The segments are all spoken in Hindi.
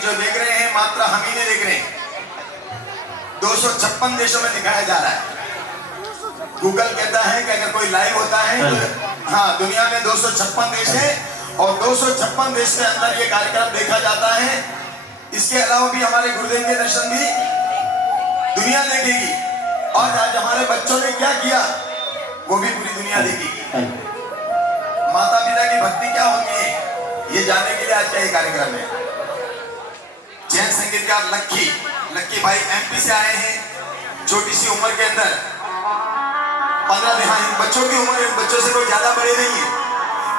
जो देख रहे हैं मात्र हम ही नहीं देख रहे हैं, 256 देशों में दिखाया जा रहा है। गूगल कहता है कि अगर कोई लाइव होता है तो हाँ, दुनिया में 256 देश है और 256 देश के अंदर ये कार्यक्रम देखा जाता है। इसके अलावा भी हमारे गुरुदेव के दर्शन भी दुनिया देखेगी और आज हमारे बच्चों ने क्या किया वो भी पूरी दुनिया देखेगी। माता पिता की भक्ति क्या होती है ये जानने के लिए आज का ये कार्यक्रम है। जैन संगीतकार लक्की भाई एमपी से आए हैं। छोटी सी उम्र के अंदर 15 दिन, बच्चों की उम्र बच्चों से कोई ज्यादा बड़े नहीं है,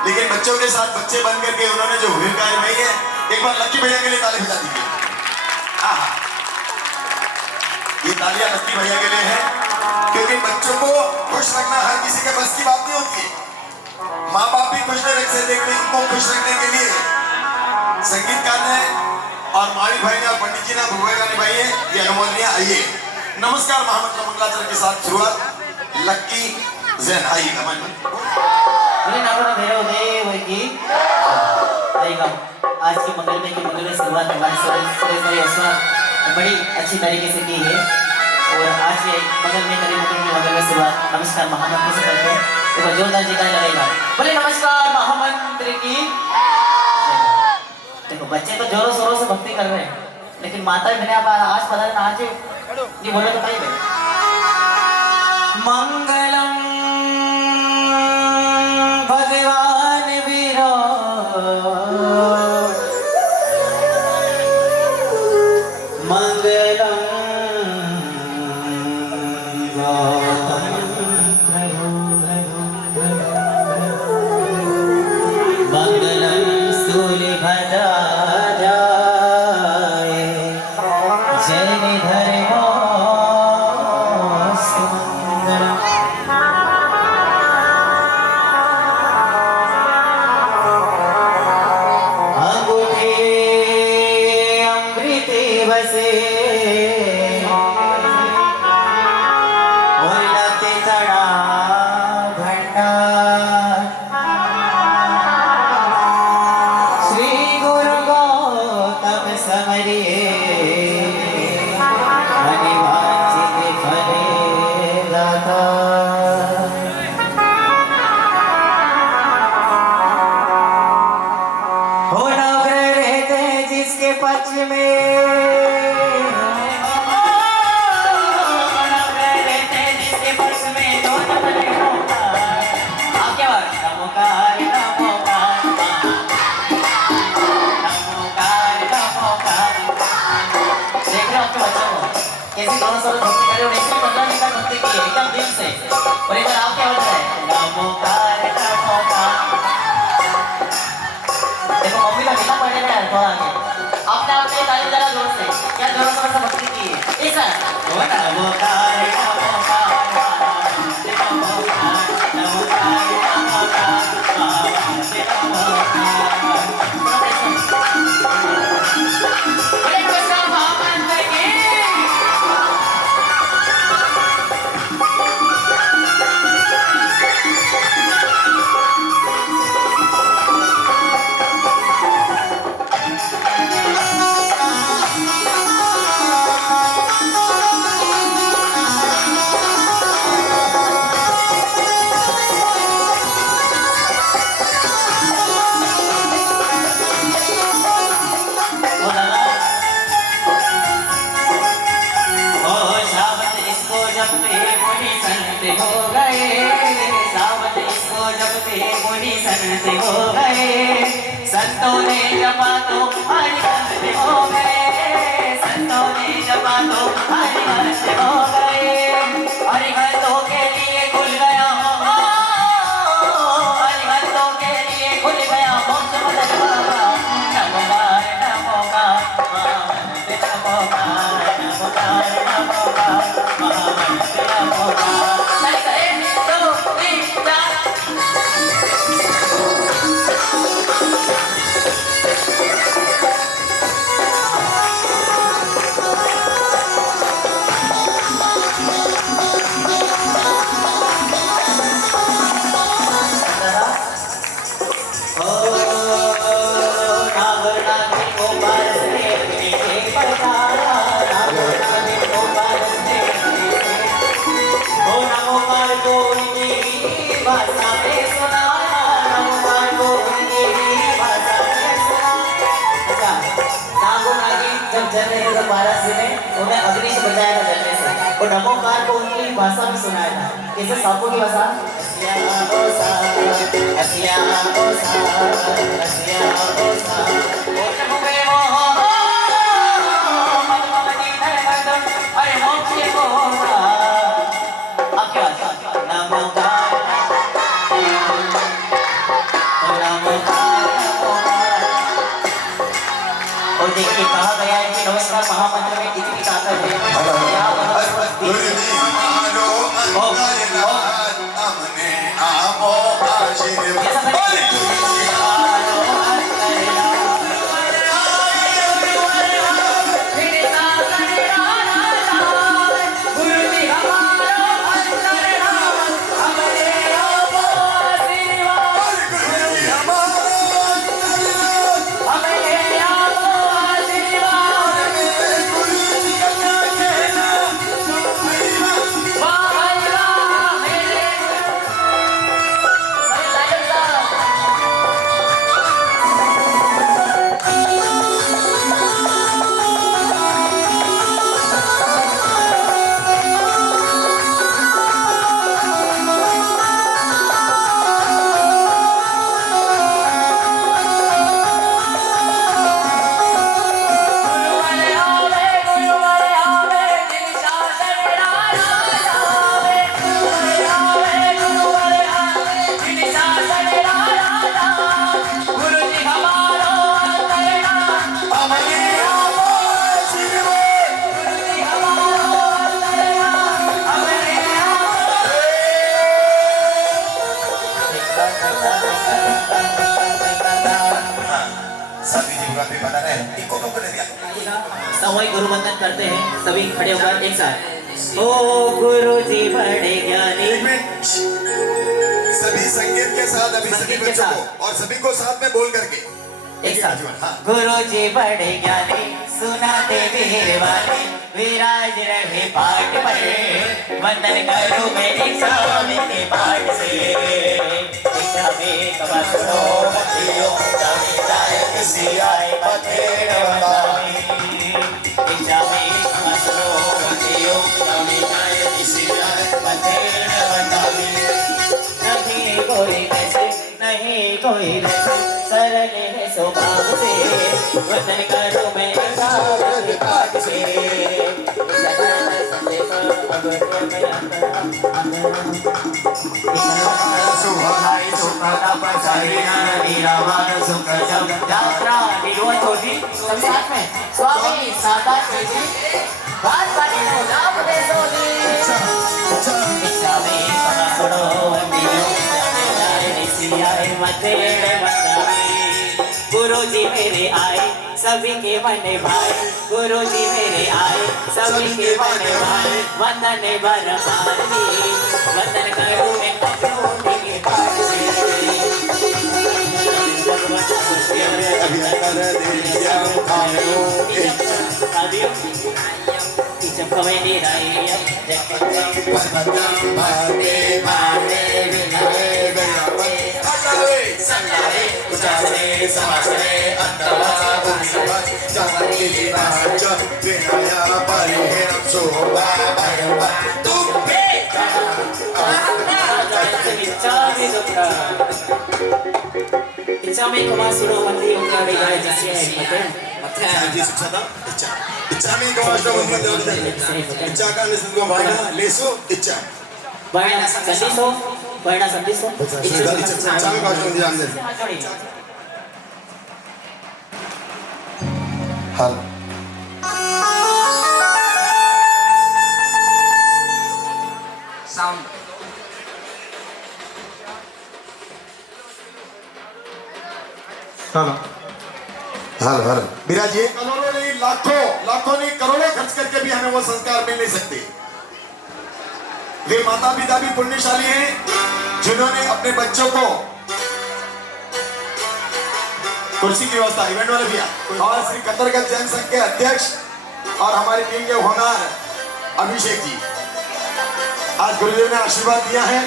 लेकिन बच्चों के साथ बच्चे बन करके उन्होंने जो भूमिका निभाई है, एक बार लक्की भैया के लिए ताली बजा दीजिए। ये तालियां लक्की भैया के लिए है, क्योंकि बच्चों को खुश रखना हर किसी के बस की बात नहीं होती। माँ बाप भी खुश नहीं रख सकते, उनको खुश रखने के लिए संगीतकार ने और मावी भाई ने और पंडित जी ने भूमिका निभाई है। ये अनुमोदनीय। आइए नमस्कार महामंत्र मंगलाचरण के साथ शुरुआत। लक्की जैन आई कमन आज की मंगल में शुरुआत हमारे बड़ी अच्छी तरीके से की है और आज ये मंगल में शुरुआत नमस्कार महामंत्र से करते हैं। तो जोरदार जयकार लगेगा। बोले नमस्कार महामंत्र की। देखो बच्चे तो जोरों शोरों से भक्ति कर रहे हैं, लेकिन माता बहने आप आज पता है आज ये बोले तो कहीं मंगलम भगवान वीरो मंगलम मंगलम सुलभदा एकदम दिल से। और इधर आप क्या होता है नमोकार नमोकार। देखो मम्मी का ढीला पड़ने का थोड़ा आगे आपने आपके ताली जरा जोर से क्या जोरों से भक्ति की है इस नमोकार नमोकार हो गए संतों ने जपा तो हरिवंश हो गए। संतों ने जपा तो हरिवंश हो गए। हरिभक्तों के लिए खुल गया हरिभक्तों के लिए खुल गया मोक्ष मदन बाबा। नमोकार नमोकार महामंत्र नमोकार नमोकार नमोकार महामंत्र नमोकार। जल रहे थे तो पारस जी ने उन्हें अग्नि से बचाया था जलने से। और डमोकार को उनकी भाषा में सुनाया था। कैसे सांपों की भाषा? हसिया ओ सा अरे मोक्षे को अब क्या नमो और देखिए कहा गया है कि नमस्कार महामंत्र में इतनी ताकत है। सवाई गुरु वंदन करते हैं सभी खड़े होकर एक साथ। ओ गुरु जी बड़े ज्ञानी। सभी संगीत के साथ अभी सभी बच्चों को और सभी को साथ में बोल करके एक साथ। गुरु जी बड़े ज्ञानी सुनाते वीरवाणी विराज रहे पाठ पर वंदन करो मेरे स्वामी के पाठ से। नहीं कोई वैसे सरल है स्वभाव से वतन करो मेरे साथ पाठ से। साथ में स्वामी सादा बात बातें नाम दे सोनी गुरु जी मेरे आए सभी के बने भाई। गुरु जी मेरे आए सभी के बने भाई। वंदन बरमानी वंदन करो मैं अपनों के पास से। Ichami kumasuro mandi ukari gaya jasi hai mate जी शिक्षा था इच्छा में को वास्ता बंद दे दे इच्छा का निश्चित को भाई लेसो इच्छा Baina sandiso इच्छा में वास्ता बंद जान दे हाल sound हेलो हेलो हेलो विराज ये करोड़ों नहीं लाखों नहीं करोड़ों खर्च करके भी हमें वो संस्कार मिल नहीं सकते। वे माता पिता भी पुण्यशाली हैं जिन्होंने अपने बच्चों को कुर्सी की व्यवस्था इवेंट वाले भी और श्री कतरगंज जैन संघ के अध्यक्ष और हमारी टीम के होनहार अभिषेक जी आज गुरुदेव ने आशीर्वाद दिया है।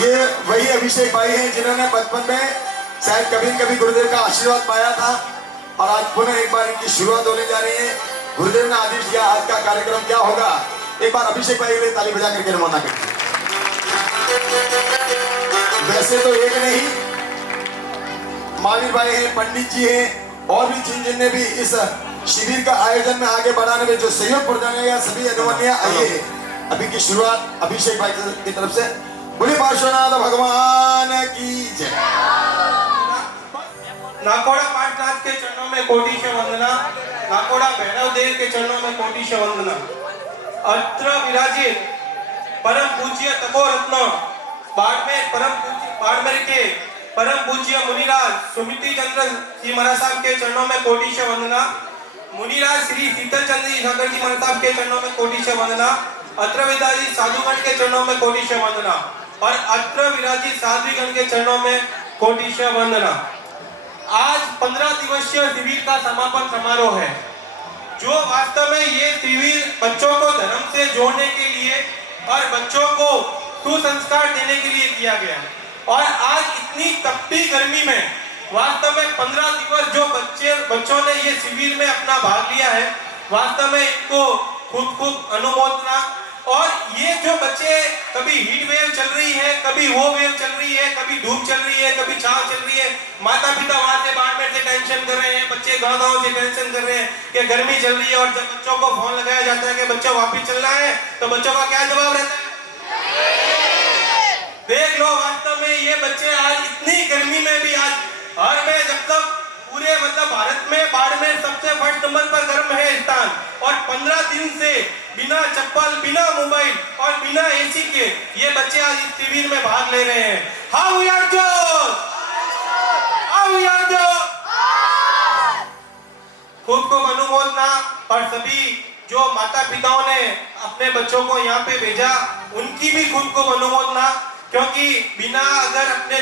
ये वही अभिषेक भाई हैं जिन्होंने बचपन में शायद कभी कभी गुरुदेव का आशीर्वाद पाया था और आज पुनः एक बार इनकी शुरुआत होने जा रही है। गुरुदेव ने आदेश दिया आज का कार्यक्रम क्या होगा। एक बार अभिषेक भाई के लिए ताली बजा करके रवाना करें। वैसे तो एक नहीं, महावीर भाई हैं, पंडित जी हैं और भी जिनने भी इस शिविर का आयोजन में आगे बढ़ाने में जो सहयोग प्रदान किया, सभी अनुमन्य आइए। अभी की शुरुआत अभिषेक भाई की तरफ से। बोले पार्श्वनाथ भगवान की जय। नाकोड़ा पाठनाथ के चरणों में कोटि से वंदना, नाकोड़ा भैरव देव के चरणों में कोटि से वंदना। अत्र विराजित परम पूज्य तपोरत्न बाड़मेर के परम पूज्य मुनिराज सुमिति चंद्र जी महाराज साहब के चरणों में कोटि से वंदना। मुनिराज श्री शीतल चंद्र जी सागर जी महाराज साहब के चरणों में कोटि से वंदना। अत्र विराजित साधुगण के चरणों में कोटि से वंदना और अत्र विराजित साध्वीगण के चरणों में कोटि से वंदना। आज 15 दिवसीय शिविर का समापन समारोह है, जो वास्तव में ये शिविर बच्चों को धर्म से जोड़ने के लिए और बच्चों को सुसंस्कार देने के लिए किया गया। और आज इतनी तपती गर्मी में वास्तव में 15 दिवस जो बच्चों ने ये शिविर में अपना भाग लिया है, वास्तव में इनको खूब अनुमोदना। और ये जो बच्चे, कभी हीट वेव चल रही है, कभी वो वेव चल रही है, कभी धूप चल रही है, कभी छांव चल रही है, माता पिता वहां से बाड़मेर से टेंशन कर रहे हैं, बच्चे गांव से टेंशन कर रहे हैं कि गर्मी चल रही है। और जब बच्चों को फोन लगाया जाता है कि बच्चों वापिस चलना है, तो बच्चों का क्या जवाब रहता है? देख लो, वास्तव में ये बच्चे आज इतनी गर्मी में भी आज हर में, जब तक पूरे भारत में बाड़मेर सबसे फर्स्ट नंबर पर गर्म है स्थान, और 15 दिन से बिना चप्पल, बिना मोबाइल और बिना एसी के ये बच्चे आज इस शिविर में भाग ले रहे हैं। हाउ यार जो, हाउ यार जो, खूब अनुमोदना। और सभी जो माता पिताओं ने अपने बच्चों को यहाँ पे भेजा, उनकी भी खूब अनुमोदना, क्योंकि बिना अगर अपने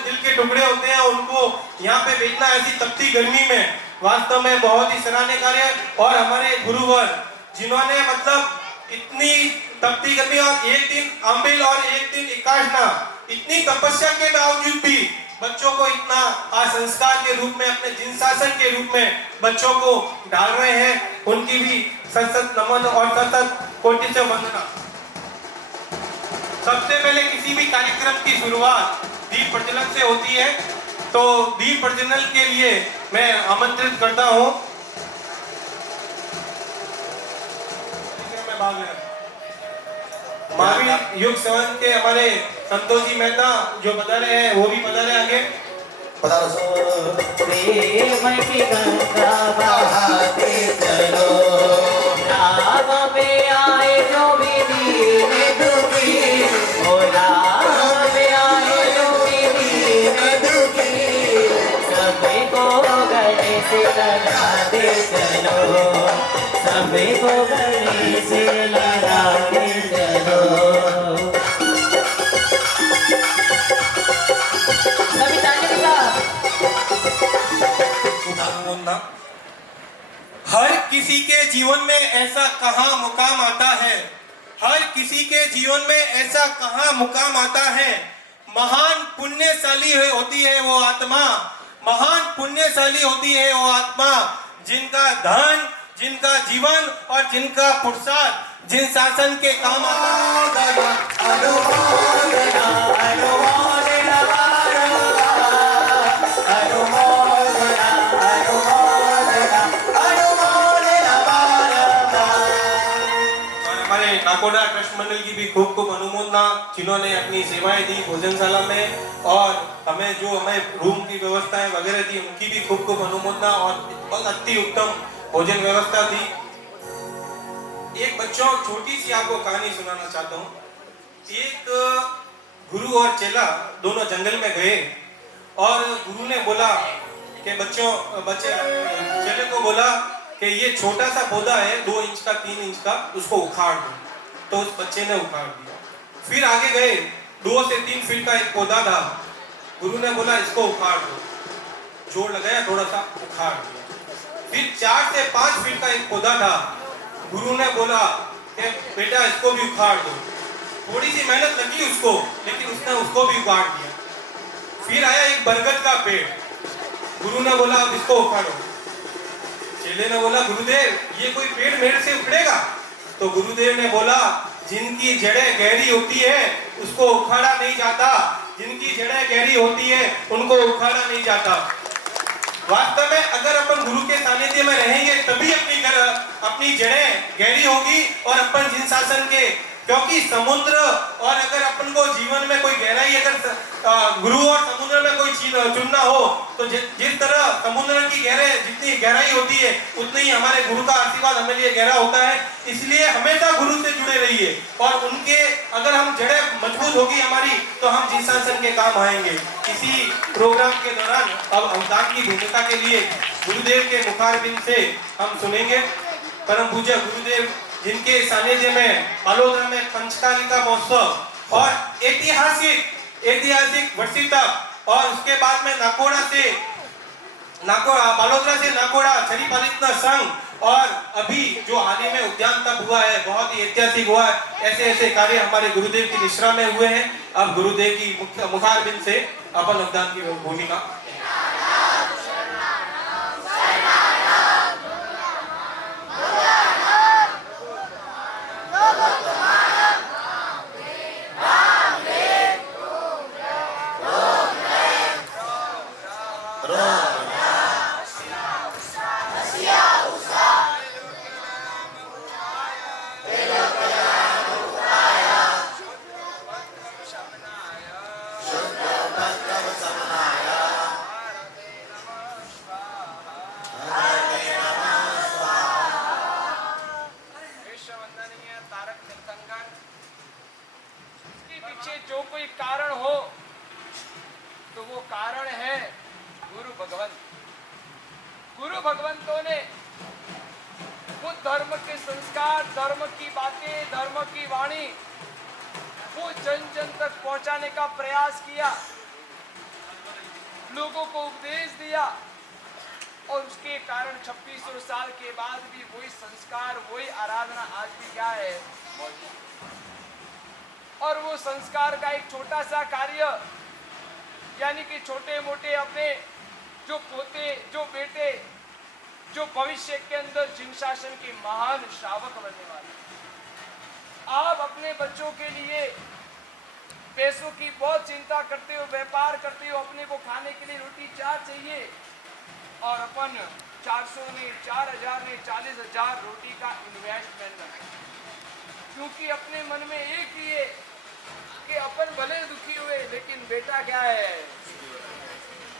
दिल के टुकड़े होते हैं उनको यहाँ पे भेजना ऐसी तपती गर्मी में, वास्तव में बहुत ही सराहनीय कार्य। और हमारे गुरुवर जिन्होंने इतनी तपती गर्मी और एक दिन अम्बिल और एक दिन एकादशना, इतनी तपस्या के बावजूद भी बच्चों को इतना संस्कार के रूप में, अपने जिन शासन के रूप में बच्चों को डाल रहे हैं, उनकी भी सतत नमन और सतत कोटि से वंदना। सबसे पहले किसी भी कार्यक्रम की शुरुआत दीप प्रज्वलन से होती है, तो दीप प्रज्वलन के लिए मैं आमंत्रित करता हूं। महावीर युग 7 के हमारे संतोष जी मेहता जो बता रहे हैं, वो भी बता रहे हैं आगे। प्रेम की गंगा बहाते चलो, राम में आए जो भी दीन दुखी, ओ राम में आए जो भी दीन दुखी, सभी को गले से लगाते चलो, सभी को गले से लगाते चलो। हर किसी के जीवन में ऐसा कहां मुकाम आता है, हर किसी के जीवन में ऐसा कहां मुकाम आता है। महान पुण्यशाली होती है वो आत्मा, महान पुण्यशाली होती है वो आत्मा, जिनका धन, जिनका जीवन और जिनका पुरुषार्थ जिन शासन के काम आता नाकोड़ा ट्रस्ट मंडल की भी खूब अनुमोदना, जिन्होंने अपनी सेवाएं दी भोजनशाला में, और हमें रूम की व्यवस्थाएं वगैरह दी, उनकी भी खूब अनुमोदना। और अति उत्तम भोजन व्यवस्था दी। एक बच्चों छोटी सी आपको कहानी सुनाना चाहता हूँ। एक गुरु और चेला दोनों जंगल में गए, और गुरु ने बोला कि बच्चे चेले को बोला कि ये छोटा सा पौधा है 2 इंच का 3 इंच का, उसको उखाड़ दो। तो उस बच्चे ने उखाड़ दिया। फिर आगे गए, 2 से 3 फीट का एक पौधा था, गुरु ने बोला इसको उखाड़ दो, जोर लगाया थोड़ा सा, उखाड़ दिया। फिर 4 से 5 फीट का एक पौधा था, गुरु ने बोला कि बेटा इसको भी उखाड़ दो। थोड़ी सी मेहनत लगी उसको, लेकिन उसने उसको भी उखाड़ दिया। फिर आया एक बरगद का पेड़, गुरु ने बोला अब इसको उखाड़ो। चेले ने बोला गुरुदेव ये कोई पेड़ मेरे से उखड़ेगा? तो गुरुदेव ने बोला जिनकी जड़ें गहरी होती है उसको उखाड़ा नहीं जाता, जिनकी जड़ें गहरी होती है उनको उखाड़ा नहीं जाता। वास्तव में अगर अपन गुरु के सानिध्य में रहेंगे तभी अपनी जड़ें गहरी होगी और अपन जिन शासन के, क्योंकि समुद्र और अगर अपन को जीवन में कोई गहराई, अगर गुरु और समुद्र में कोई चीज चुनना हो तो जिस तरह समुद्र की जितनी गहराई होती है उतनी ही हमारे गुरु का आशीर्वाद हमें लिए गहरा होता है। इसलिए हमेशा गुरु से जुड़े रहिए और उनके अगर हम जड़ें मजबूत होगी हमारी तो हम जिस शासन के काम आएंगे। इसी प्रोग्राम के दौरान अब अवतार की भूमिका के लिए गुरुदेव के मुखारबिंद से हम सुनेंगे। परम पूज्य गुरुदेव जिनके सानिध्य में बालोतरा में पंचकालिका महोत्सव और ऐतिहासिक वर्षिता और उसके बाद में बालोतरा से नाकोड़ा छड़ी पालितना संघ और अभी जो हाल ही में उद्यान तक हुआ है बहुत ही ऐतिहासिक हुआ है। ऐसे कार्य हमारे गुरुदेव की निश्रा में हुए हैं। अब गुरुदेव की मुखारबिंद से अपन उद्यान की भूमिका। जो कोई कारण हो तो वो कारण है गुरु भगवंत। गुरु भगवंतों ने वो धर्म के संस्कार, धर्म की बातें, धर्म की वाणी वो जन जन तक पहुंचाने का प्रयास किया, लोगों को उपदेश दिया और उसके कारण 2600 साल के बाद भी वही संस्कार, वही आराधना आज भी क्या है मौजूद। और वो संस्कार का एक छोटा सा कार्य यानी कि छोटे मोटे अपने जो पोते, जो बेटे, जो भविष्य के अंदर जिन शासन के महान श्रावक बनने वाले, आप अपने बच्चों के लिए पैसों की बहुत चिंता करते हो, व्यापार करते हो, अपने को खाने के लिए रोटी चार चाहिए और अपन 400 ने, 4000 ने, 40,000 रोटी का इन्वेस्टमेंट, क्योंकि अपने मन में एक ही है कि अपन भले दुखी हुए लेकिन बेटा क्या है,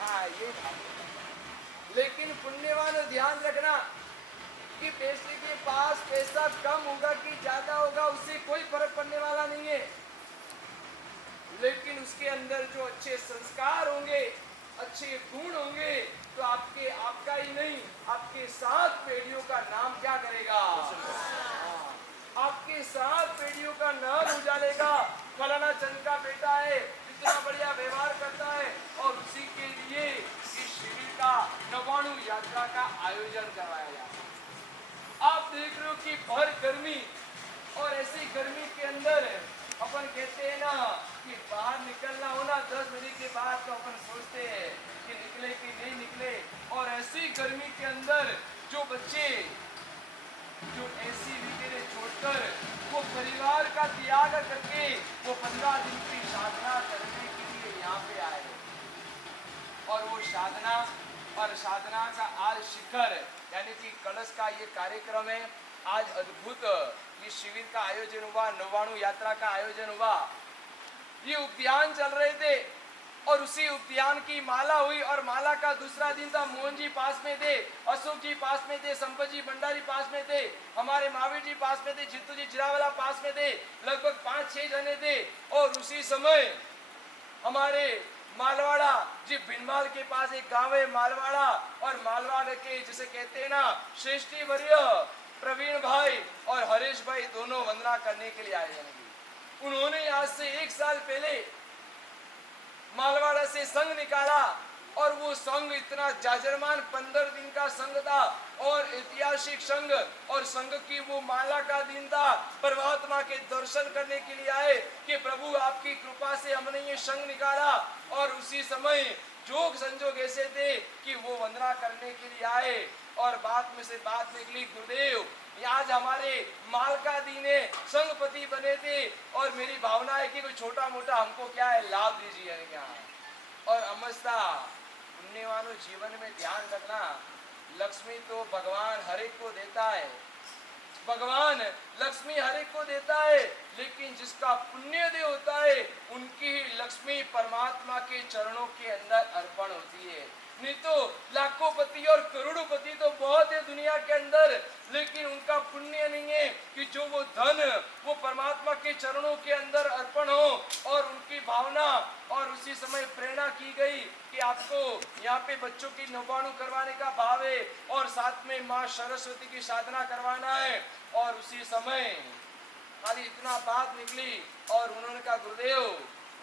हाँ ये था। लेकिन पुण्यवान ध्यान रखना कि पैसे के पास पैसा कम होगा कि ज्यादा होगा उससे कोई फर्क पड़ने वाला नहीं है, लेकिन उसके अंदर जो अच्छे संस्कार होंगे, अच्छे गुण होंगे तो आपका ही नहीं आपके 7 पीढ़ियों का नाम क्या करेगा, आपके 7 पीढ़ियों का नाम उजालेगा। फलाना चंद का बेटा है, इतना बढ़िया व्यवहार करता है और उसी के लिए इस शिविर का 99 यात्रा का आयोजन करवाया जाता। आप देख रहे हो कि भर गर्मी और ऐसी गर्मी के अंदर अपन कहते हैं ना कि बाहर निकलना हो ना 10 बजे के बाद तो अपन सोचते हैं कि निकले कि नहीं निकले, और ऐसी गर्मी के अंदर जो बच्चे जो ऐसी वगैरह छोड़कर वो परिवार का त्याग करके वो 15 दिन की साधना करने के लिए यहाँ पे आए और वो साधना का आज शिखर यानी कि कलश का ये कार्यक्रम है। आज अद्भुत ये शिविर का आयोजन हुआ, 99 यात्रा का आयोजन हुआ। ये उद्यान चल रहे थे और उसी उद्यान की माला हुई और माला का दूसरा दिन था। मोहन जी पास में थे, अशोक जी पास में थे, संपत जी भंडारी पास में थे, हमारे महावीर जी पास में थे, जितू जी जिरावाला पास में थे, लगभग 5-6 जने थे। और उसी समय हमारे मालवाड़ा जी भिनमाल के पास एक गांव है मालवाड़ा, और मालवाड़ा के जिसे कहते हैं ना श्रेष्ठी वर्य प्रवीण भाई और हरीश भाई दोनों वंदना करने के लिए आए हैं। उन्होंने आज से 1 साल पहले मालवाड़ा से संघ निकाला और वो संघ इतना जाजरमान 15 दिन का संघ था और ऐतिहासिक संघ, और संघ की वो माला का दिन था। परमात्मा के दर्शन करने के लिए आए कि प्रभु आपकी कृपा से हमने ये संघ निकाला। और उसी समय जोग संजोग ऐसे थे कि वो वंदना करने के लिए आए और बात में से बात निकली, गुरुदेव आज हमारे मालकादी ने संगपति बने थे और मेरी भावना है कि कोई छोटा मोटा हमको क्या है लाभ दीजिए क्या। और अमस्ता पुण्यवानों जीवन में ध्यान रखना, लक्ष्मी तो भगवान हर एक को देता है, भगवान लक्ष्मी हर एक को देता है, लेकिन जिसका पुण्यदेव होता है उनकी ही लक्ष्मी परमात्मा के चरणों के अंदर अर्पण होती है। नहीं तो लाखों पति और करोड़ों पति तो बहुत है दुनिया के अंदर, लेकिन उनका पुण्य नहीं है कि जो वो धन वो परमात्मा के चरणों के अंदर अर्पण हो। और उनकी भावना और उसी समय प्रेरणा की गई कि आपको यहाँ पे बच्चों की नवाणु करवाने का भाव है और साथ में माँ सरस्वती की साधना करवाना है। और उसी समय खाली इतना बात निकली और उन्होंने कहा, गुरुदेव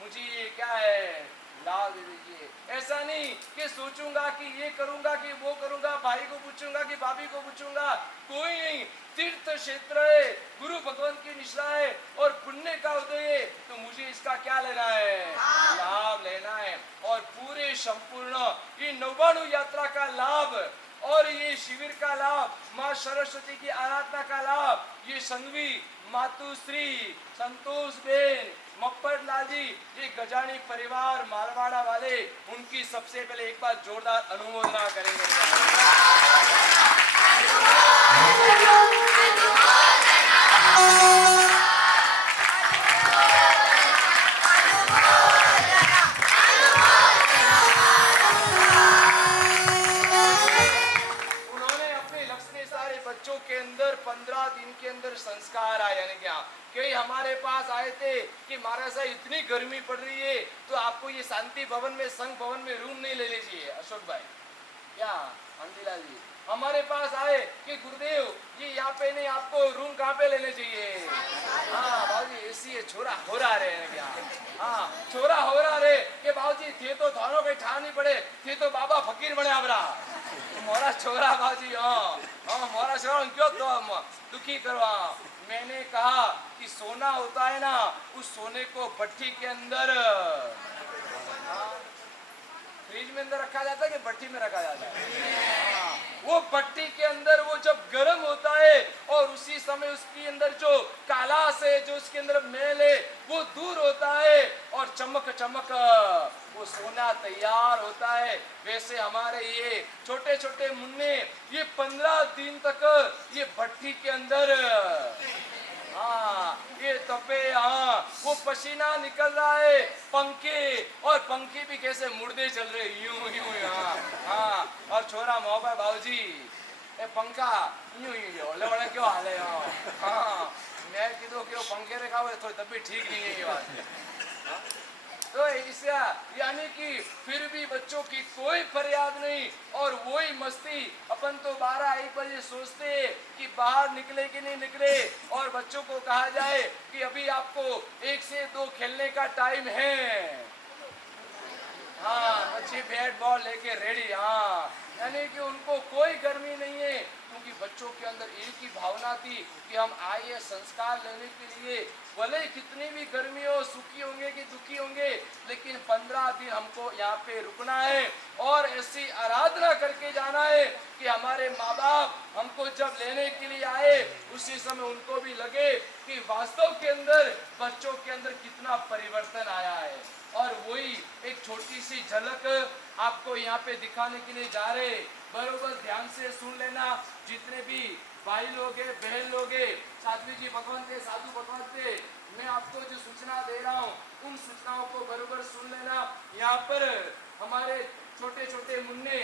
मुझे ये क्या है लाभ दे दीजिए। ऐसा नहीं कि सोचूंगा कि ये करूंगा कि वो करूंगा, भाई को पूछूंगा कि भाभी को पूछूंगा, कोई नहीं। तीर्थ क्षेत्र है, गुरु भगवान की निष्ठा है और पुण्य का उदय है, तो मुझे इसका क्या लेना है, लाभ लेना है। और पूरे संपूर्ण ये नवाणु यात्रा का लाभ और ये शिविर का लाभ, माँ सरस्वती की आराधना का लाभ, ये संघवी मातुश्री संतोष बेन मप्पट लाल जी, ये गजानी परिवार मारवाड़ा वाले, उनकी सबसे पहले एक बार जोरदार अनुमोदना करेंगे। उन्होंने अपने लक्ष्य सारे बच्चों के अंदर 15 दिन के अंदर संस्कार आया यानी क्या, कई हमारे पास आए थे कि महाराज साहब इतनी गर्मी पड़ रही है तो आपको ये शांति भवन में संघ भवन में रूम नहीं ले लीजिए। अशोक भाई क्या अंतिलाल जी हमारे पास आए कि गुरुदेव ये यहाँ पे नहीं, आपको रूम कहाँ पे लेने चाहिए। हाँ बाबूजी ऐसी है, छोरा हो रहा रे क्या, हाँ छोरा हो रहा रे कि बाबूजी थे तो थानों के ठा नहीं पड़े, थे तो बाबा फकीर बने आबरा मोरा छोरा बाबूजी। हाँ मोरा छोरा क्यों तो दुखी करवा। मैंने कहा कि सोना होता है ना, उस सोने को भट्टी के अंदर फ्रिज में अंदर रखा जाता है कि भट्टी में रखा जाता है। वो भट्टी के अंदर वो जब गर्म होता है और उसी समय उसके अंदर जो कालास है, जो उसके अंदर मैल है वो दूर होता है और चमक चमक वो सोना तैयार होता है। वैसे हमारे ये छोटे छोटे मुन्ने ये 15 दिन तक ये भट्टी के अंदर ये तपे, वो पसीना निकल रहा है, पंखे और पंखे भी कैसे मुर्दे चल रहे यूं यूं। और छोरा मोहब्बत बाबूजी ए पंखा यूं यूं ले बड़ा क्यों हाल है। मैं किधो क्यों पंखे रखा हुआ थोड़ी तबीयत ठीक नहीं है ये बात। तो इससे यानी कि फिर भी बच्चों की कोई फरियाद नहीं और वही मस्ती। अपन तो 12-1 बजे सोचते कि बाहर निकले कि नहीं निकले और बच्चों को कहा जाए कि अभी आपको 1 से 2 खेलने का टाइम है। बच्चे बैट बॉल लेके रेडी। यानी कि उनको कोई गर्मी नहीं है क्योंकि बच्चों के अंदर एक ही भावना थी कि हम आए संस्कार लेने के लिए, भले कितनी भी गर्मी हो, सुखी होंगे कि दुखी होंगे, लेकिन 15 दिन हमको यहाँ पे रुकना है और ऐसी आराधना करके जाना है कि हमारे माँ बाप हमको जब लेने के लिए आए उसी समय उनको भी लगे कि वास्तव के अंदर बच्चों के अंदर कितना परिवर्तन आया है। और वही एक छोटी सी झलक आपको यहाँ पे दिखाने के लिए जा रहे। बरोबर ध्यान से सुन लेना, जितने भी भाई लोग हैं, बहन लोग हैं, साध्वी जी भगवान थे, साधु भगवान थे, मैं आपको जो सूचना दे रहा हूँ उन सूचनाओं को बरोबर सुन लेना। यहाँ पर हमारे छोटे छोटे मुन्ने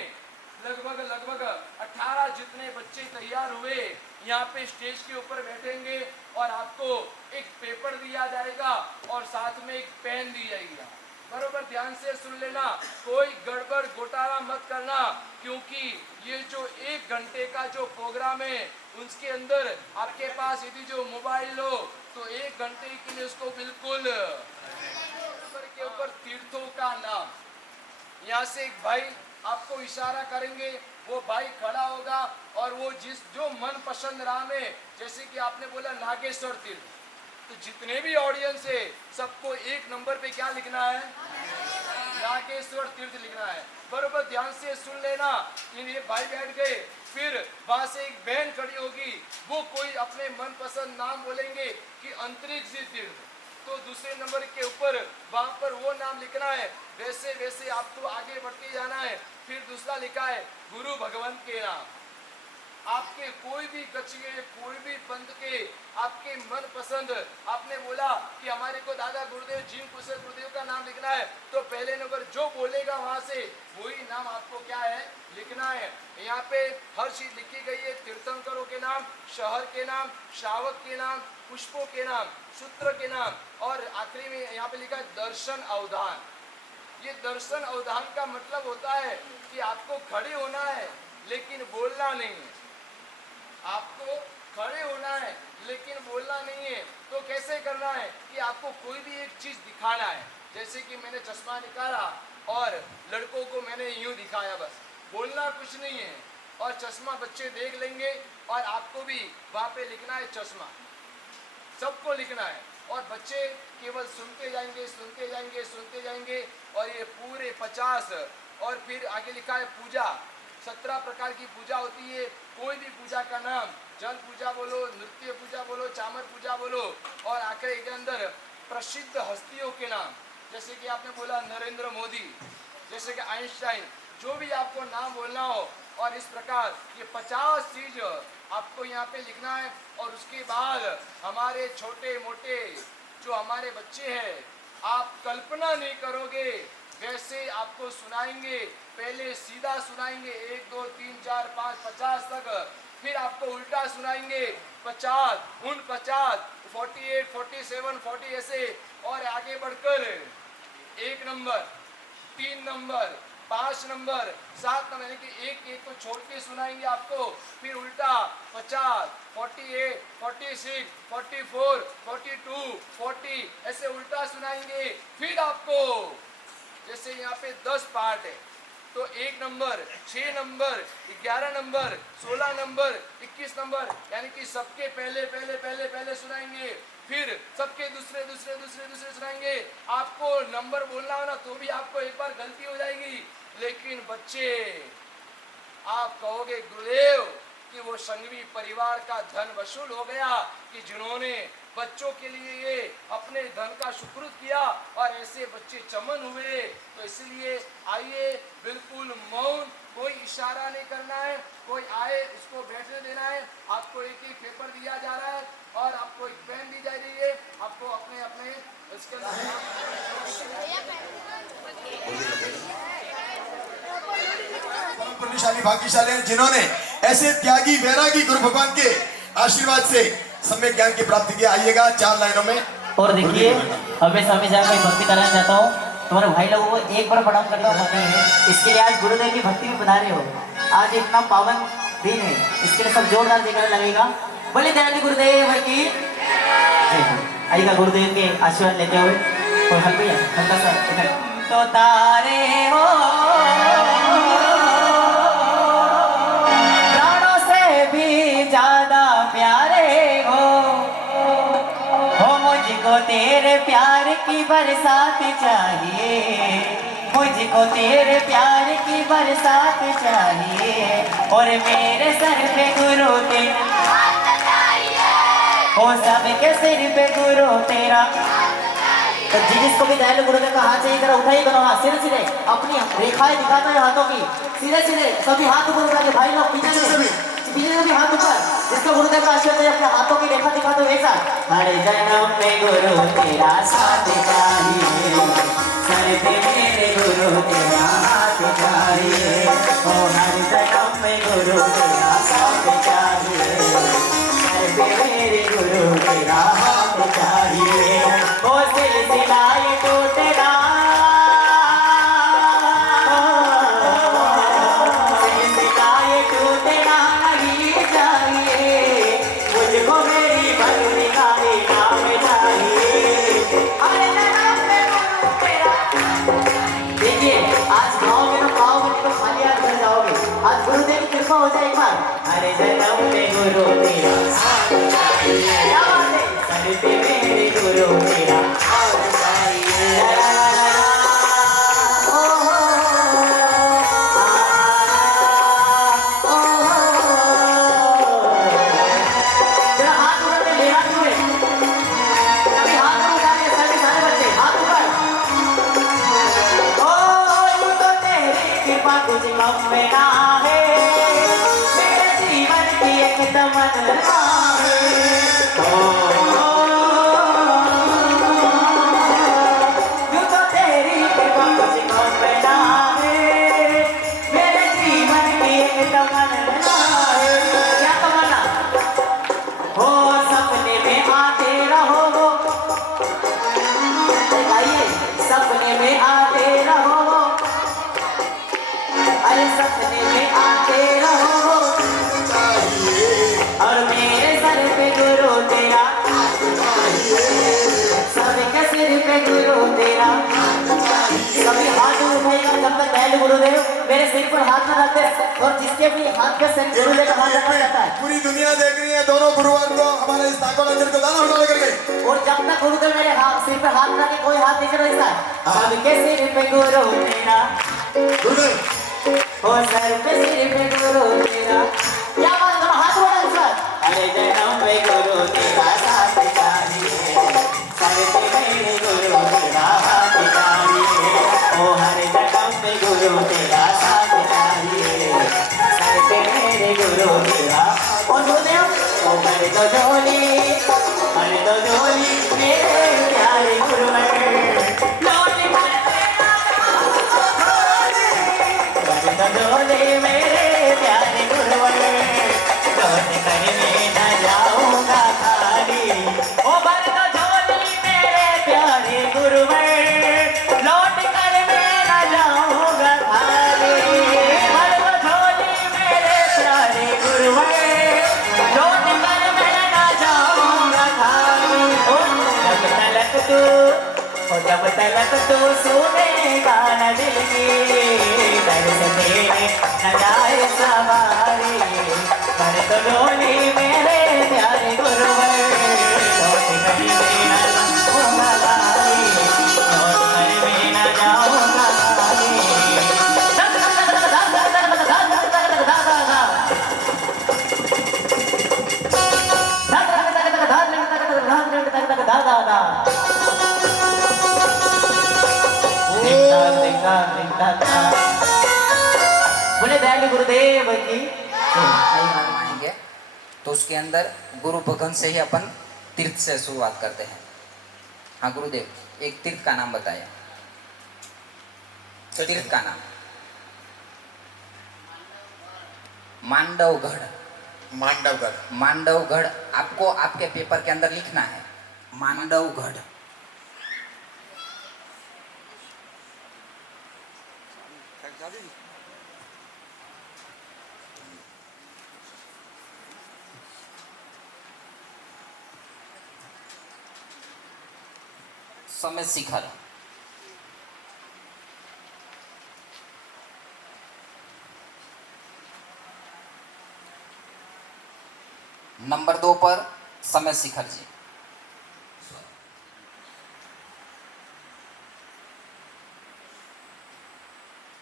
लगभग 18 जितने बच्चे तैयार हुए यहाँ पे स्टेज के ऊपर बैठेंगे और आपको एक पेपर दिया जाएगा और साथ में एक पेन दी जाएगी। बरोबर ध्यान से सुन लेना, कोई गड़बड़ घोटाला मत करना क्योंकि ये जो 1 घंटे का जो प्रोग्राम है उसके अंदर आपके पास यदि जो मोबाइल हो तो 1 घंटे के लिए उसको बिल्कुल के ऊपर तीर्थों का नाम, यहाँ से एक भाई आपको इशारा करेंगे, वो भाई खड़ा होगा और वो जो मन पसंद राम है, जैसे कि आपने बोला नागेश्वर तीर्थ, तो जितने भी ऑडियंस है सबको 1 नंबर पे क्या लिखना है, नागेश्वर तीर्थ लिखना है। बरोबर ध्यान से सुन लेना। ये भाई बैठ गए, फिर वहां से एक बहन खड़ी होगी, वो कोई अपने मनपसंद नाम बोलेंगे कि अंतरिक्ष तीर्थ, तो दूसरे नंबर के ऊपर वहां पर वो नाम लिखना है। वैसे वैसे आपको आगे बढ़ते जाना है। फिर दूसरा लिखा है गुरु भगवंत के नाम। आपके कोई भी गच्छ के, कोई भी पंथ के, आपके मन पसंद, आपने बोला कि हमारे को दादा गुरुदेव जिन कुशल गुरुदेव का नाम लिखना है, तो पहले नंबर जो बोलेगा वहां से वही नाम आपको क्या है लिखना है। यहाँ पे हर चीज लिखी गई है। तीर्थंकरों के नाम, शहर के नाम, श्रावक के नाम, पुष्पों के नाम, सूत्र के नाम, और आखिरी में यहाँ पे लिखा है दर्शन अवधान। ये दर्शन अवधान का मतलब होता है कि आपको खड़े होना है लेकिन बोलना नहीं है। आपको खड़े होना है लेकिन बोलना नहीं है। तो कैसे करना है कि आपको कोई भी एक चीज दिखाना है। जैसे कि मैंने चश्मा निकाला और लड़कों को मैंने यूं दिखाया, बस बोलना कुछ नहीं है। और चश्मा बच्चे देख लेंगे और आपको भी वहां पे लिखना है चश्मा, सबको लिखना है। और बच्चे केवल सुनते जाएंगे, सुनते जाएंगे, सुनते जाएंगे। और ये पूरे 50, और फिर आगे लिखा है पूजा। 17 प्रकार की पूजा होती है। कोई भी पूजा का नाम, जल पूजा बोलो, नृत्य पूजा बोलो, चामर पूजा बोलो। और आखिरी के अंदर प्रसिद्ध हस्तियों के नाम, जैसे कि आपने बोला नरेंद्र मोदी, जैसे कि आइंस्टाइन, जो भी आपको नाम बोलना हो। और इस प्रकार ये 50 चीज आपको यहाँ पे लिखना है। और उसके बाद हमारे छोटे मोटे जो हमारे बच्चे हैं, आप कल्पना नहीं करोगे वैसे आपको सुनाएंगे। पहले सीधा सुनाएंगे 1 2 3 4 5 50 तक, फिर आपको उल्टा सुनाएंगे 50, 49, 48, 47, 40 ऐसे। और आगे बढ़कर 1 नंबर, 3 नंबर, 5 नंबर, 7 नंबर, यानी कि एक एक को छोड़ के सुनाएंगे आपको। फिर उल्टा 50, 48, 46, 44, 42, 40 ऐसे उल्टा सुनाएंगे। फिर आपको जैसे यहाँ पे 10 पार्ट है, तो 1 number, 6 number, 11 number, 16 number, 21 number, यानी कि सबके पहले पहले पहले पहले सुनाएंगे। फिर सबके दूसरे दूसरे दूसरे दूसरे सुनाएंगे। आपको नंबर बोलना हो ना तो भी आपको एक बार गलती हो जाएगी, लेकिन बच्चे आप कहोगे गुरुदेव कि वो संघवी परिवार का धन वसूल हो गया कि जिन्होंने बच्चों के लिए ये अपने धन का शुक्र किया। और ऐसे बच्चे चमन हुए। तो इसलिए आइए बिल्कुल मौन, कोई इशारा नहीं करना है। कोई आए उसको बैठने देना है। आपको एक एक पेपर दिया जा रहा है और आपको एक पेन दी जा रही है। आपको अपने अपने इसके पुण्यशाली भाग्यशाली हैं जिन्होंने ऐसे त्यागी वैरागी गुरु भगवान के आशीर्वाद से सम्यक ज्ञान की प्राप्ति की। आइएगा 4 लाइनों में। और देखिए अब मैं स्वामी साहब की भक्ति कराना चाहता हूँ। तुम्हारे भाई लोगों को एक बार प्रणाम करना चाहते हैं। इसके लिए आज गुरुदेव की भक्ति में बना रहे हो। आज इतना पावन दिन है, इसके लिए सब जोरदार देखने लगेगा। बोले दयालु गुरुदेव की आइएगा गुरुदेव के आशीर्वाद लेते हुए। और हल्का सा तो तारे हो प्राणों से भी ज्यादा प्यारे हो मुझको तेरे प्यार की बरसात चाहिए, मुझको तेरे प्यार की बरसात चाहिए। और मेरे सर पे गुरु तेरा हो, सबके सिर पे गुरु तेरा। तो जिसको भी दयालु गुरुदेव का हाथ चाहिए जरा उठाइए दोनों हाथ, सीधे सीधे अपनी रेखाएं दिखाते हैं हाथों की, सीधे सीधे सभी हाथ ऊपर उठा के भाई लोग पीछे से भी हाथ ऊपर। जिसको गुरुदेव का आशीर्वाद चाहिए अपने हाथों की रेखा दिखाते हुए ऐसा, हर जन्म में गुरु तेरा साथ चाहिए, सर पे मेरे गुरु तेरा हाथ चाहिए। ओ हर जन्म में गुरु तेरा साथ चाहिए, सर पे मेरे गुरु तेरा हाथ चाहिए। ओ सिलसिलाए टूटना, सिलसिलाए टूटना नहीं चाहिए, मुझको मेरी भक्ति का नाम चाहिए। अरे नाम में गुरु तेरा। देखिए आज गाँव में तो खाली हाथ घर जाओगे, आज गुरुदेव की कृपा हो जाए एक बार। अरे जन्म में गुरु तेरा साथ चाहिए, क्या बात है, सर पे मेरे गुरु तेरा हाथ चाहिए। ओ तमन्ना यूं तो तेरी कृपा मुझको मिला है मेरे जीवन की एक तमन्ना क्या तमन्ना हो सपने में आते रहो गाइए सपने में आते रहो अरे सपने में आते रहो और मेरे सर पे गुरु तेरा सबके सिर पे गुरु तेरा कभी हाथ उठाएगा जब तक पहले गुरुदेव मेरे सिर पर हाथ न रखते और जिसके भी हाथ पे सिर गुरु लेकर हाथ रखा जाता है पूरी दुनिया देख रही है दोनों गुरुवार को हमारे इस ताको नजर को दाना उठा करके और जब तक गुरुदेव मेरे हाथ सिर पे हाथ रखे कोई हाथ नहीं रहता है सबके सिर पे गुरु तेरा गुरुदेव और सर पे सिर पे गुरु तेरा क्या बात है हाथ उठाओ सर अरे जन्म पे गुरु तेरा साथ चाहिए सर पे मेरे गुरु तेरा हाथ चाहिए ओ हर जन्म पे गुरु तेरा साथ चाहिए सर पे मेरे गुरु तेरा और गुरुदेव ओ हर तो झोली मेरे प्यारे गुरुवर लौट डोले मेरे प्यारे गुरुवर लौट कर मैं न जाऊंगा खाली ओ भर दो झोली मेरे प्यारे गुरुवर लौट कर मैं न जाऊंगा खाली भर दो झोली मेरे प्यारे गुरुवर लौट कर मैं न जाऊंगा खाली ओ जब तलक तू सुनेगा न दिल की दर्द देने न जाए सवारी पर तो डोली मेरे प्यारे गुरुवर लौट कर मैं न जाऊंगा खाली लौट कर मैं न जाऊंगा बोले दयालु गुरुदेव की कई बार मानेंगे तो उसके अंदर गुरु भगवान से ही अपन तीर्थ से शुरुआत करते हैं। हाँ गुरुदेव एक तीर्थ का नाम बताया तीर्थ का नाम मांडवगढ़ मांडवगढ़ मांडवगढ़ आपको आपके पेपर के अंदर लिखना है मांडवगढ़ समय शिखर नंबर 2 पर समय शिखर जी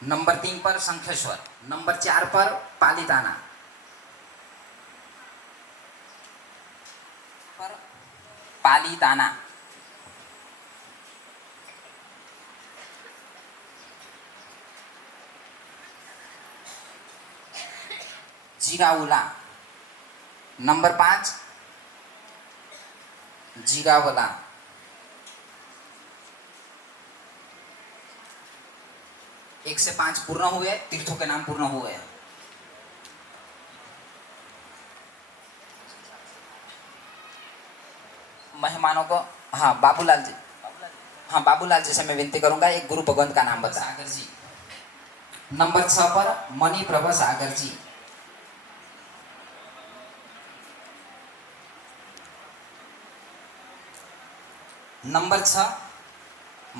नंबर 3 पर शंखेश्वर नंबर 4 पर पालीताना पर पालीताना जिगावला नंबर 5 जिगावला 1 से 5 पूर्ण हुए तीर्थों के नाम पूर्ण हुए मेहमानों को हाँ बाबूलाल जी से मैं विनती करूंगा एक गुरु भगवंत का नाम बता सागर जी नंबर 6 पर मणि प्रभा सागर जी नंबर 6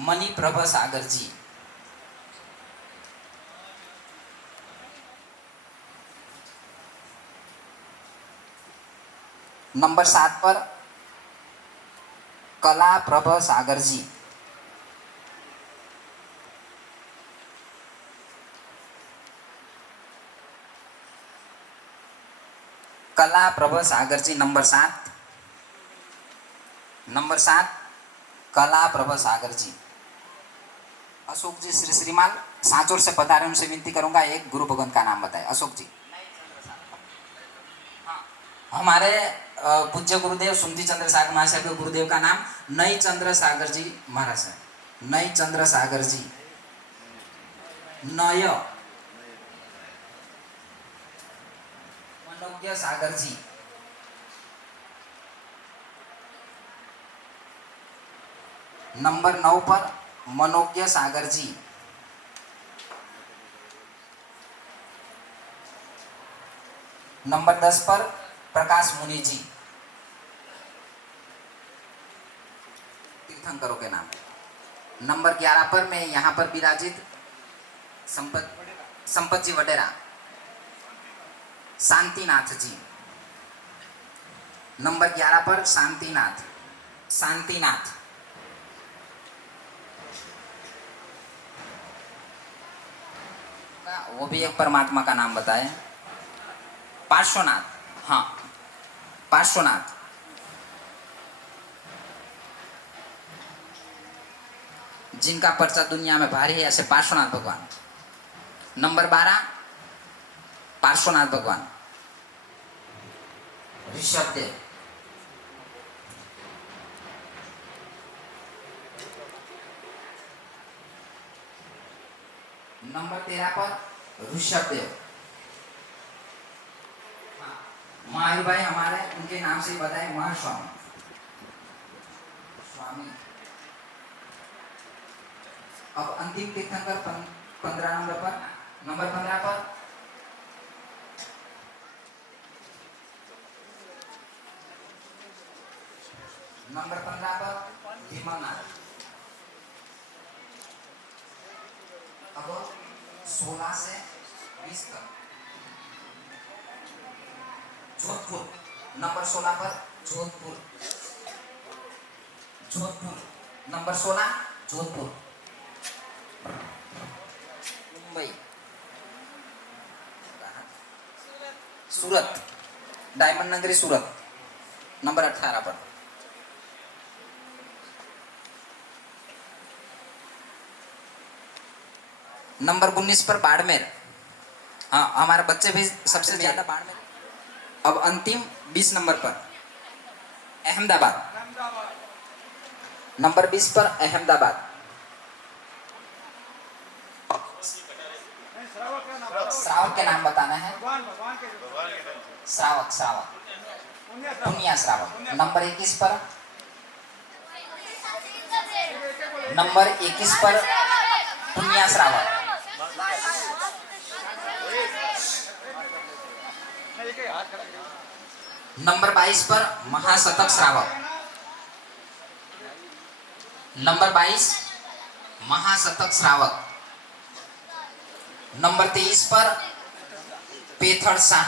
मणि प्रभा सागर जी नंबर 7 पर कला प्रभा सागर जी कला प्रभा सागर जी नंबर 7 कला प्रभा सागर जी अशोक जी श्रीमाल सांचौर से पधारे उनसे विनती करूंगा एक गुरु भगवंत का नाम बताए अशोक जी हमारे पूज्य गुरुदेव सुमति चंद्र सागर महाशय के गुरुदेव का नाम नई चंद्र सागर जी महाराज है। नई चंद्र सागर जी, नय मनोज्ञ सागर जी, नंबर 9 पर मनोज्ञ सागर जी, नंबर 10 पर प्रकाश मुनि जी, तीर्थंकरों के नाम। नंबर 11 पर मैं यहाँ पर विराजित संपत जी वडेरा, शांतिनाथ जी। नंबर 11 पर शांतिनाथ, शांतिनाथ। वो भी एक परमात्मा का नाम बताए, पार्श्वनाथ। हाँ, पार्श्वनाथ। जिनका पर्चा दुनिया में भारी है, ऐसे पार्श्वनाथ भगवान। नंबर 12 पार्श्वनाथ भगवान, ऋषभदेव। नंबर 13 पर ऋषभदेव। महावीर भाई हमारे उनके नाम से बताए, महास्वामी स्वामी। अब अंतिम तीर्थंकर 15 नंबर पर, नंबर 15 पर भीमनाथ। अब 16 से 20 तक जोधपुर, नंबर 16 पर जोधपुर, जोधपुर नंबर 16 जोधपुर। मुंबई, सूरत, डायमंड नगरी सूरत, नंबर 18 पर। नंबर 19 पर बाड़मेर। हाँ, हमारे बच्चे भी सबसे ज्यादा बाड़मेर। अब अंतिम 20 नंबर पर अहमदाबाद, नंबर 20 पर अहमदाबाद। श्रावक के नाम बताना है। श्रावक, श्रावक, पुनिया श्रावक। नंबर 21 पर, नंबर 21 पर पुनिया श्रावक। नंबर 22 पर महाशतक श्रावक। नंबर 22 महाशतक श्रावक। नंबर 23 पर पेथड़ शाह।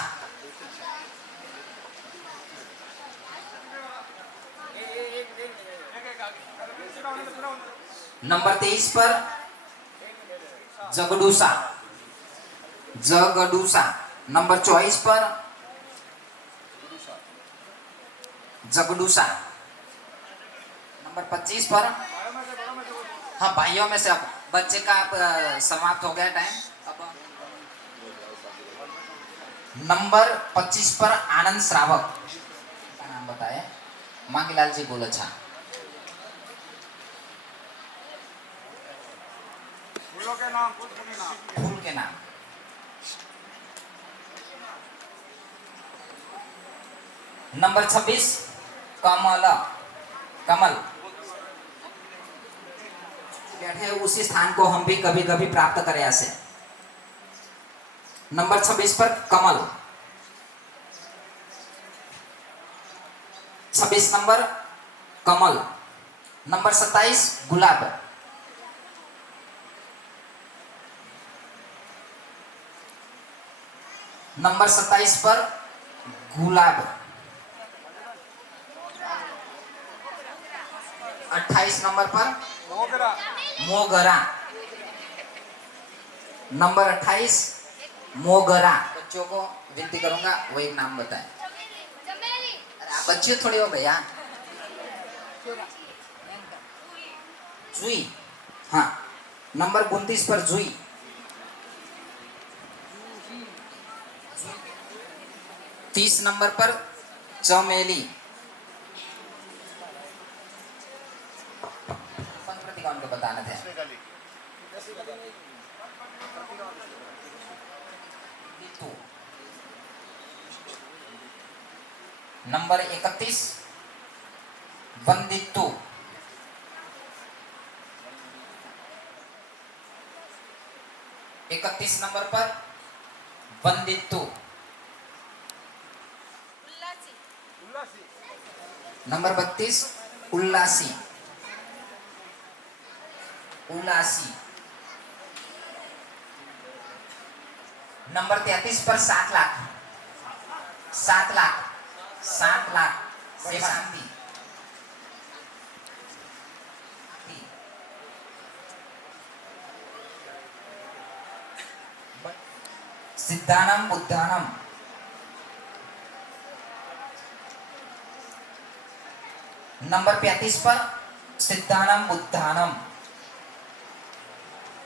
नंबर 23 पर जगडूसा, जगडूसा। नंबर 24 पर जगडूसा। नंबर 25 पर, हाँ भाइयों में से, अब बच्चे का समाप्त हो गया टाइम। अब नंबर 25 पर आनंद श्रावक का नाम बताए, मांगीलाल जी गोलच्छा। फूलों के नाम, फूल के नाम। नंबर 26 कमल, कमल। बैठे उसी स्थान को हम भी कभी कभी प्राप्त करें ऐसे। नंबर 26 पर कमल। 26 नंबर कमल। नंबर 27 गुलाब। नंबर 27 पर गुलाब। 28 नंबर पर मोगरा। नंबर 28 मोगरा। बच्चों को विनती करूंगा वो एक नाम बताएं। अरे आप बच्चे थोड़े हो भैया। जुई, हाँ। नंबर 29 पर जुई। 30 नंबर पर चमेली कौन प्रतिकोण को बताना थे नंबर 31 वंदितु 31 नंबर पर वंदितु नंबर 32 उल्लासी उल्लासी नंबर 33 पर 7 लाख 7 लाख 7 लाख से शांति सिद्धानम बुद्धानम नंबर 35 पर सिद्धानम बुद्धानम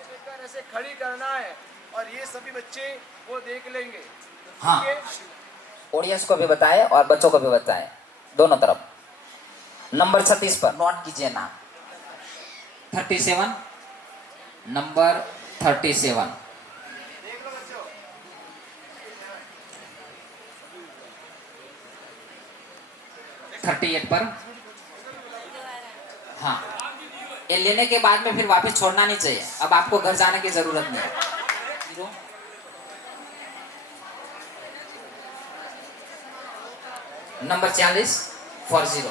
लेकर ऐसे खड़ी करना है और ये सभी बच्चे वो देख लेंगे। हाँ। ठीक है? ऑडियंस को भी बताए और बच्चों को भी बताए दोनों तरफ। नंबर 36 पर नोट कीजिए नाम 37 नंबर 37 देख लो बच्चों। 38 पर हाँ ये लेने के बाद में फिर वापस छोड़ना नहीं चाहिए। अब आपको घर जाने की जरूरत नहीं है। नंबर 40 40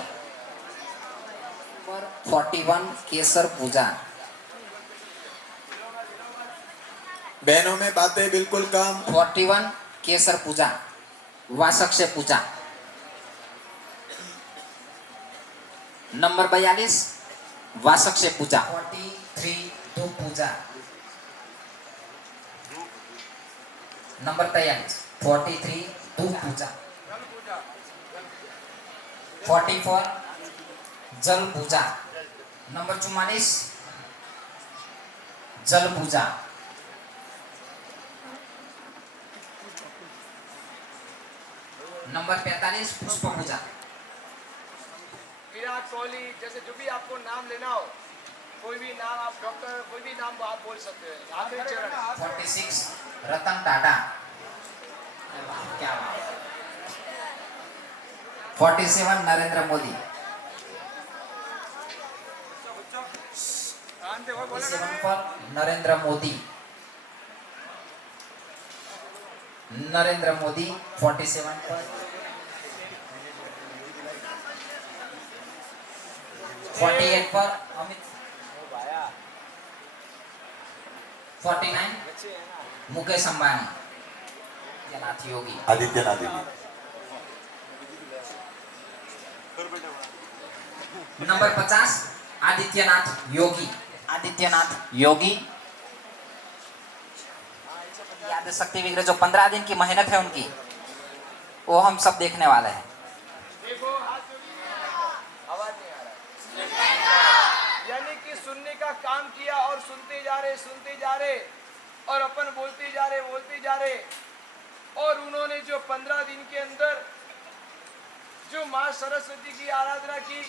41 केसर पूजा बहनों में बातें बिल्कुल कम। 41 केसर पूजा वासक से पूजा। नंबर 42 वासक से पूजा। 43 धूप पूजा। नंबर 43 43 धूप पूजा। 44 जल पूजा। नंबर 44 जल पूजा। नंबर 45 पुष्प पूजा। विराट कोहली जैसे जो भी आपको नाम लेना हो, कोई भी नाम आप डॉक्टर कोई भी नाम आप बोल सकते हैं। आखिरी चरण 46 रतन टाटा। क्या बात। 47 नरेंद्र मोदी। 47 पर नरेंद्र मोदी। नरेंद्र मोदी 47 पर। 48 पर अमित। 49 मुकेश अंबानी। आदित्यनाथ योगी। आदित्यनाथ योगी। नंबर 50 आदित्यनाथ योगी। आदित्यनाथ योगी याद शक्ति विग्रह जो 15 दिन की मेहनत है उनकी, वो हम सब देखने वाले हैं। देखो हाथ आवाज नहीं आ रहा। यानी कि सुनने का काम किया और सुनते जा रहे और अपन बोलते जा रहे और उन्होंने जो 15 दिन के अंदर जो माँ सरस्वती की आराधना की,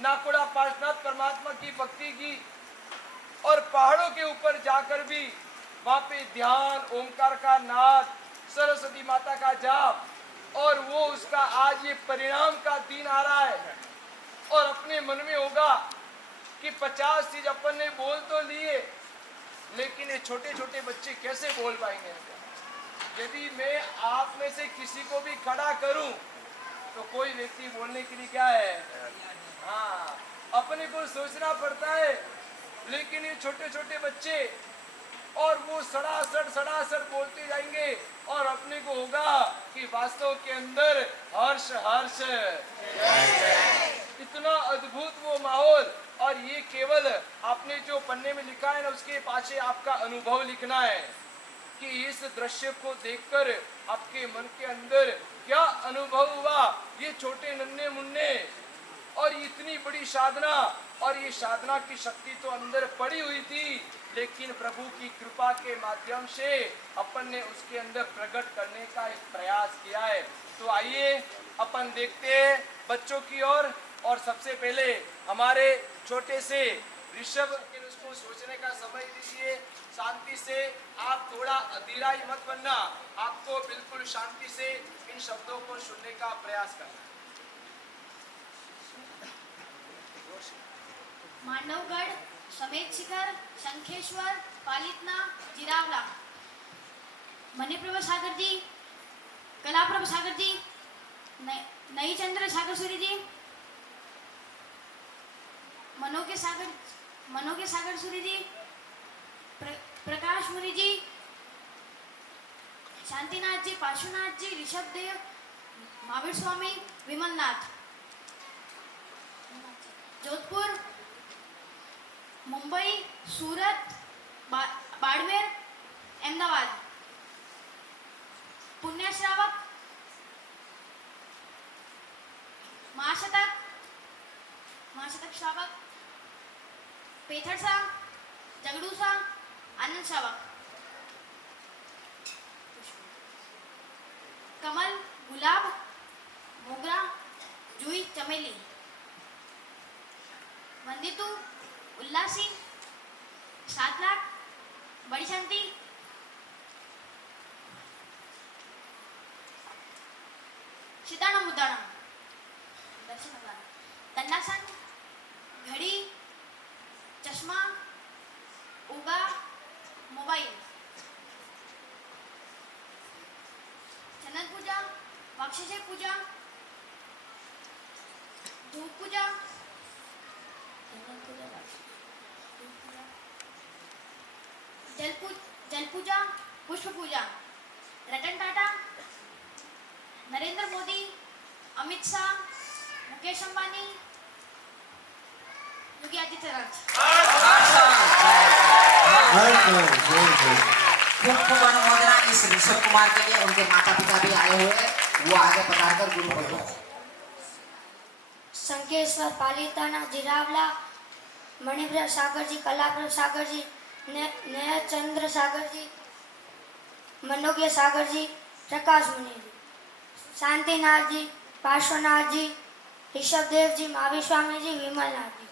नाकुड़ा पार्श्वनाथ परमात्मा की भक्ति की और पहाड़ों के ऊपर जाकर भी वहाँ पे ध्यान, ओंकार का नाद, सरस्वती माता का जाप और वो उसका आज ये परिणाम का दिन आ रहा है। और अपने मन में होगा कि 50 चीज अपन ने बोल तो लिए, लेकिन ये छोटे छोटे बच्चे कैसे बोल पाएंगे। यदि मैं आप में से किसी को भी खड़ा करूं तो कोई व्यक्ति बोलने के लिए क्या है, हाँ अपने को सोचना पड़ता है। लेकिन ये छोटे छोटे बच्चे और वो सड़ासड़ बोलते जाएंगे और अपने को होगा कि वास्तव के अंदर हर्ष हर्ष इतना अद्भुत वो माहौल। और ये केवल आपने जो पन्ने में लिखा है ना, उसके पाछे आपका अनुभव लिखना है कि इस दृश्य को देखकर आपके मन के अंदर क्या अनुभव हुआ। ये छोटे नन्हे मुन्ने और इतनी बड़ी साधना, और ये साधना की शक्ति तो अंदर पड़ी हुई थी, लेकिन प्रभु की कृपा के माध्यम से अपन ने उसके अंदर प्रकट करने का एक प्रयास किया है। तो आइए अपन देखते हैं बच्चों की ओर। और सबसे पहले हमारे छोटे से ऋषभ उसको सोचने का समय दीजिए। शांति से, आप थोड़ा अधीराई मत बनना, आपको बिल्कुल शांति से इन शब्दों को सुनने का प्रयास करना। मांडवगढ़, समेत शिखर, शंखेश्वर, पालितना, जिरावला, मणिप्रभा सागर जी, कलाप्रभा सागर जी, नई चंद्र सागर सूरी जी, मनोगे सागर सूरी जी, प्रकाश मुनि जी, शांतिनाथ जी, पार्श्वनाथ जी, ऋषभ देव, महावीर स्वामी, विमलनाथ, जोधपुर, मुंबई, सूरत, बाड़मेर, अहमदाबाद, पुण्यश्रावक, महाशतक श्रावक, पेथरसा, जगड़ूसा, आनंद श्रावक, कमल, गुलाब, मोगरा, जूही, चमेली, वंदितू, उल्लासी, 7 लाख, बड़ी शांति, सिताणम मुद्दाणम, दर्शन भगवान, दंडासन, घड़ी, चश्मा, उगा, मोबाइल, चंदन पूजा, वाक्षसे पूजा, धूप पूजा, जल पूजा, पुष्प पूजा, रतन टाटा, नरेंद्र मोदी, अमित शाह, मुकेश अंबानी, योगी आदित्यनाथ। खूब खूब अनुमोदना इस ऋषभ कुमार के लिए। उनके माता पिता भी आए हुए हैं, वो आगे पधारकर गुरु बोलो। शंकेश्वर, पालिताना, जिरावला, मणिप्रभ सागर जी, कलाप्रभ सागर जी, नया चंद्र सागर जी, मनोज्ञ सागर जी, प्रकाश मुनि जी, शांतिनाथ जी, पार्श्वनाथ जी, ऋषभ देव जी, महावीर स्वामी जी, विमलनाथ जी,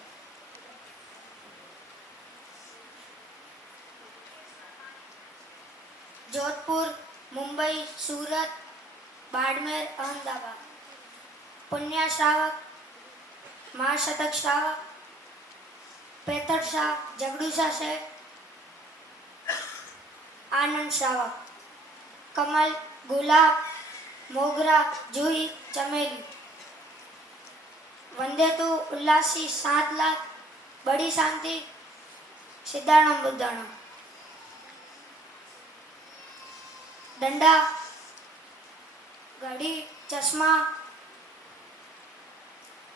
जोधपुर, मुंबई, सूरत, बाड़मेर, अहमदाबाद, पुण्य श्रावक, महाशतक श्रावक, पेथरसा, जगड़ूसा से आनंद श्रावक, कमल, गुलाब, मोगरा, जूही, चमेली, वंदेतु, उल्लासी, 7 लाख, बड़ी शांति, सिद्धाणम बुद्धाणम, डंडा, घड़ी, चश्मा,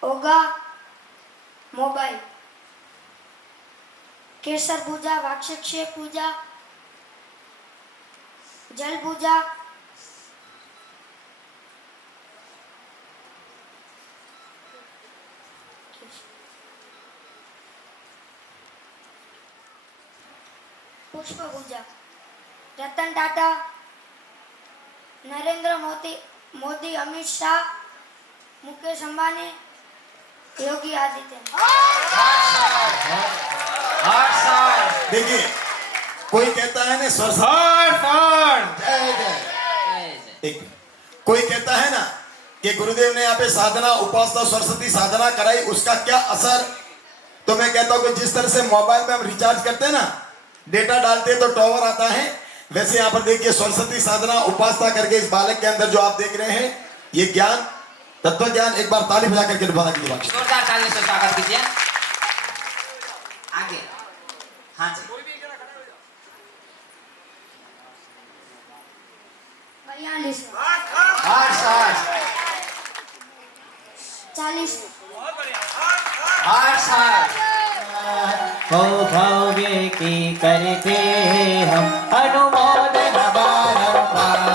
ओगा, मोबाइल, केसर पूजा, वाक्षक्ष पूजा, जल पूजा, पुष्प पूजा, रतन टाटा, नरेंद्र मोदी, अमित शाह, मुकेश अंबानी, योगी आदित्यनाथ। देखिए, कोई कहता है ना कोई कहता है ना कि गुरुदेव ने यहाँ पे साधना, उपासना, सरस्वती साधना कराई, उसका क्या असर। तो मैं कहता हूँ कि जिस तरह से मोबाइल में हम रिचार्ज करते हैं ना, डेटा डालते हैं तो टावर आता है, वैसे यहाँ पर देखिए सरस्वती साधना, उपासना करके इस बालक के अंदर जो आप देख रहे हैं, ये ज्ञान, तत्व ज्ञान, एक बार ताली बजा करके निभाना कीजिए। जोरदार ताली से स्वागत कीजिए। आगे, हाँ जी, 42, 40, भव्य की करते हम अनुमोदन बारंबार।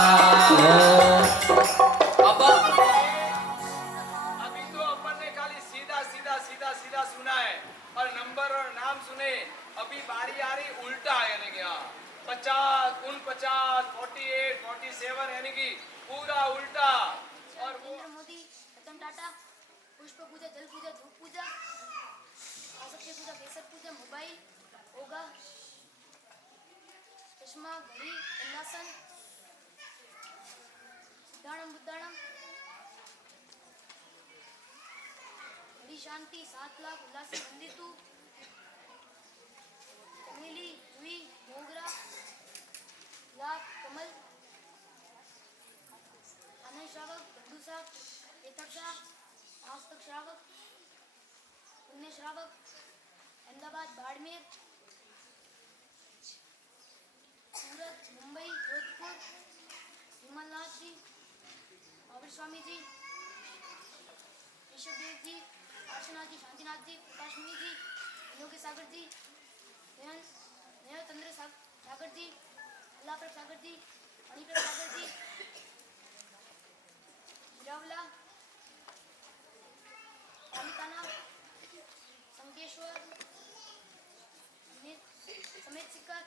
अभी तो अपन ने खाली सीधा सुना है और नंबर और नाम सुने। अभी बारी आ रही उल्टा, यानी कि 50, 49, 48, 47, यानी कि पूरा उल्टा। और वो मोदी, शांति 7 लाख उल्लासी वंदितु चमेली जुई मोगरा लाख कमल अनय श्रावक गंडूसा केतकसा आस्तक श्रावक पुण्य श्रावक अहमदाबाद बाड़मेर सूरत मुंबई जोधपुर विमलनाथ जी महावीर स्वामी जी ऋषभदेव जी आशनाथ जी शांतिनाथ जी प्रकाश मुनि जी योगी सागर जी चंद्र सागर जी अल्लाह सागर जी मणिप्रभ सागर जी जिरावला पालिताना संकेश्वर समेत सिक्कर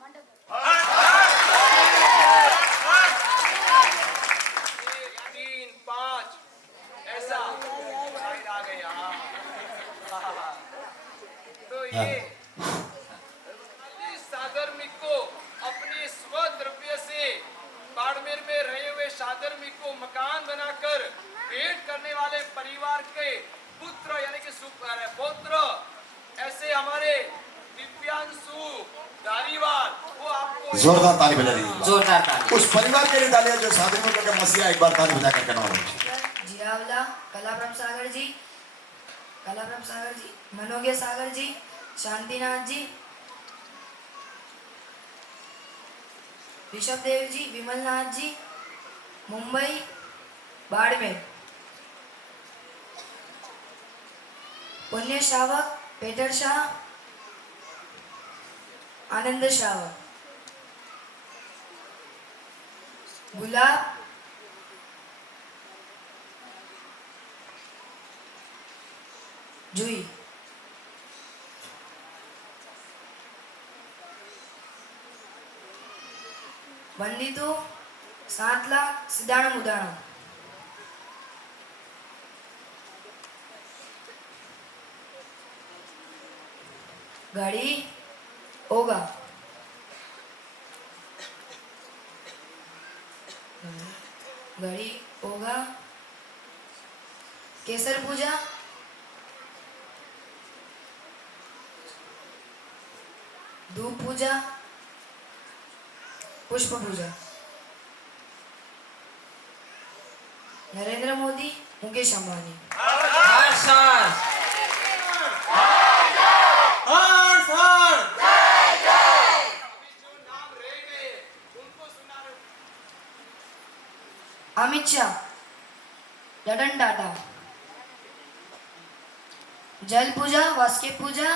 मांडव 3 5 ऐसा साइड आ गया। तो ये सागर मिको अपने स्वद्रव्य से बाड़मेर में रहे हुए सागर मिको मकान बनाकर भेंट करने वाले परिवार के पुत्र यानी कि पौत्र ऐसे हमारे दिव्यांशु धारीवाल वो आपको जोरदार ताली बजा दीजिए जोरदार ताली। उस परिवार के लिए तालियां जो शादी में करके मसीहा एक बार ताली बजा करके नवाज। जिरावला कलाप्रभ सागर जी मनोज्ञ सागर जी शांतिनाथ जी ऋषभदेव जी विमलनाथ जी मुंबई बाड़मेर पुण्य श्रावक पेटर शाह आनंद श्रावक गुलाब जुई वंदितु 7 लाख सिदाणम उदाणम घड़ी होगा घड़ी होगा केसर पूजा धूप पूजा पुष्प पूजा नरेंद्र मोदी मुकेश अंबानी अमित शाह रतन टाटा जल पूजा वास्के पूजा